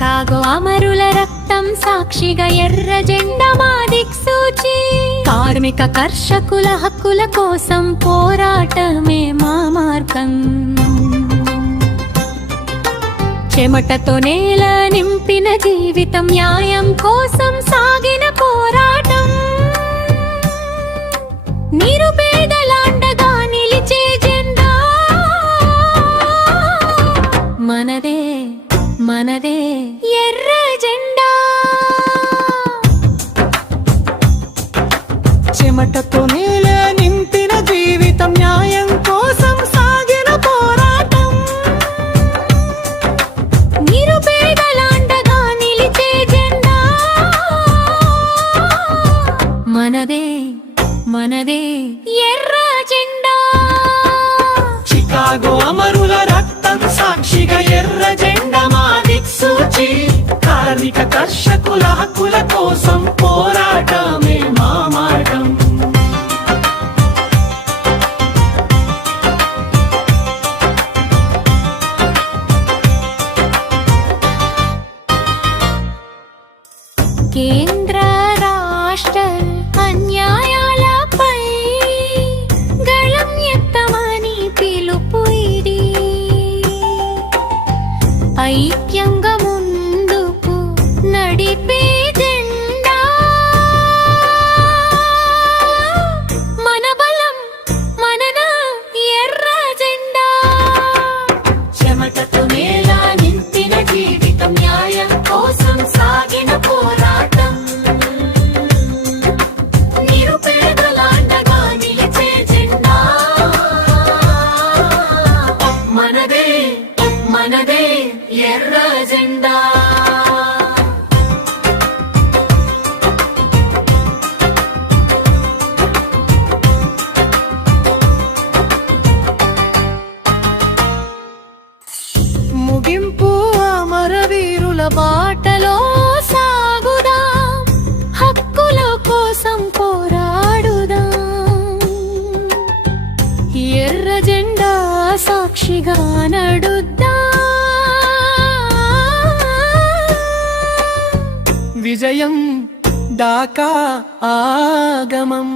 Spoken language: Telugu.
చికాగో అమరుల రక్తం సాక్షిగా ఎర్ర జెండా మా దిక్సూచి కార్మిక కర్షకుల హక్కుల కోసం పోరాటమే మా మార్గం చెమటతో నేల నింపిన జీవితం న్యాయం కోసం సాగిన పోరాటం నిరుపేదలాండగా నిలిచే జెండా మనదే మనదే ఎర్ర జెండా చెమటతో నేల నింపిన జీవితం న్యాయం కోసం సాగిన పోరాటం నిరుపేదలాండగా నిలిచే జెండా మనదే మనదే ఎర్ర జెండా చికాగో అమరుల రక్తం సాక్షిగా ఎర్ర జెండా మా దిక్సూచి కార్మిక కర్షకుల హక్కుల కోసం పోరాటమే మా మార్గం కేంద్ర రాష్ట్ర అన్యాయాలపై గళం ఎత్తమని పిలుపు ఇది ఐక్యంగా ముందుకు నడిపే జెండా మన బలం మనన ఎర్ర జెండా చెమటతో నేల నింపిన జీవితం న్యాయం కోసం సాగిన పోరాటం నిరుపేదలాండగా నిలిచే జెండా మనదే మనదే ఎర్ర జెండా ముగింపు అమరవీరుల బాటలో సాగుదాం హక్కుల కోసం పోరాడుదాం ఎర్ర జెండా సాక్షిగా నడుద్దాం విజయం దాకా ఆగమం